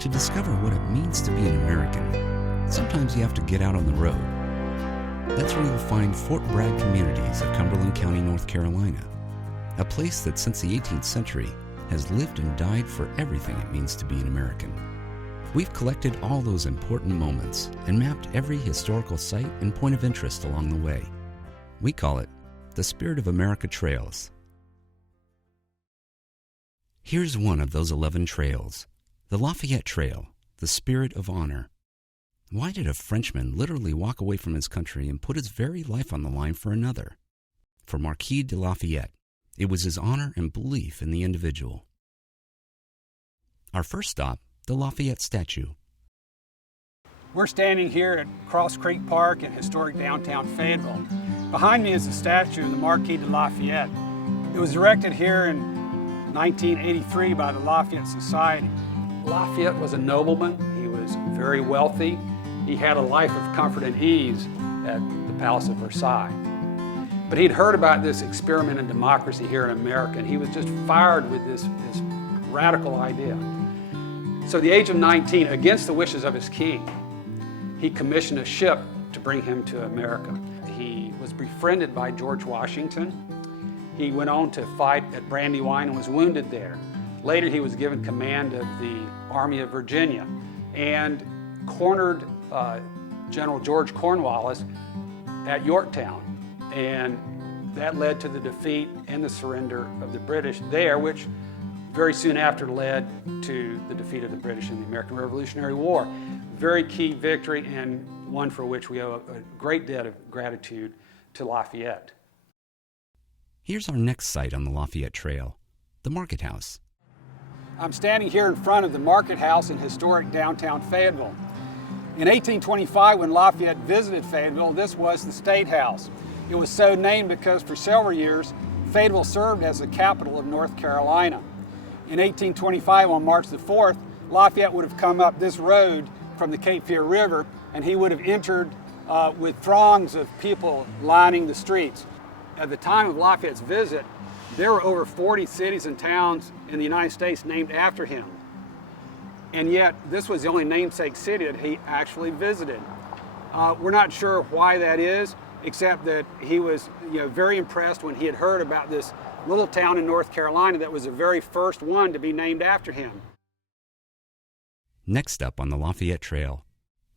To discover what it means to be an American, sometimes you have to get out on the road. That's where you'll find Fort Bragg Communities of Cumberland County, North Carolina, a place that since the 18th century has lived and died for everything it means to be an American. We've collected all those important moments and mapped every historical site and point of interest along the way. We call it the Spirit of America Trails. Here's one of those 11 trails, the Lafayette Trail, the Spirit of Honor. Why did a Frenchman literally walk away from his country and put his very life on the line for another? For Marquis de Lafayette, it was his honor and belief in the individual. Our first stop, the Lafayette Statue. We're standing here at Cross Creek Park in historic downtown Fayetteville. Behind me is the statue of the Marquis de Lafayette. It was erected here in 1983 by the Lafayette Society. Lafayette was a nobleman. He was very wealthy. He had a life of comfort and ease at the Palace of Versailles. But he'd heard about this experiment in democracy here in America, and he was just fired with this radical idea. So at the age of 19, against the wishes of his king, he commissioned a ship to bring him to America. He was befriended by George Washington. He went on to fight at Brandywine and was wounded there. Later, he was given command of the Army of Virginia and cornered General George Cornwallis at Yorktown. And that led to the defeat and the surrender of the British there, which very soon after led to the defeat of the British in the American Revolutionary War. Very key victory, and one for which we owe a great debt of gratitude to Lafayette. Here's our next site on the Lafayette Trail, the Market House. I'm standing here in front of the Market House in historic downtown Fayetteville. In 1825, when Lafayette visited Fayetteville, this was the State House. It was so named because for several years, Fayetteville served as the capital of North Carolina. In 1825, on March the 4th, Lafayette would have come up this road from the Cape Fear River, and he would have entered with throngs of people lining the streets. At the time of Lafayette's visit, there were over 40 cities and towns in the United States named after him. And yet, this was the only namesake city that he actually visited. We're not sure why that is, except that he was very impressed when he had heard about this little town in North Carolina that was the very first one to be named after him. Next up on the Lafayette Trail,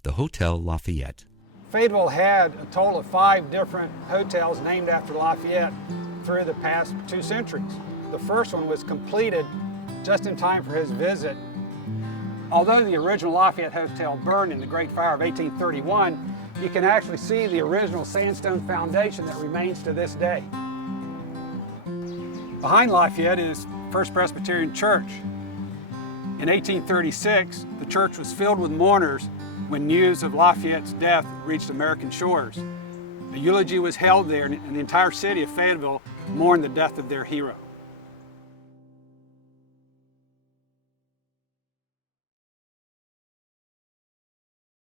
the Hotel Lafayette. Fayetteville had a total of 5 different hotels named after Lafayette through the past 2 centuries. The first one was completed just in time for his visit. Although the original Lafayette Hotel burned in the Great Fire of 1831, you can actually see the original sandstone foundation that remains to this day. Behind Lafayette is First Presbyterian Church. In 1836, the church was filled with mourners when news of Lafayette's death reached American shores. A eulogy was held there, and the entire city of Fayetteville mourned the death of their hero.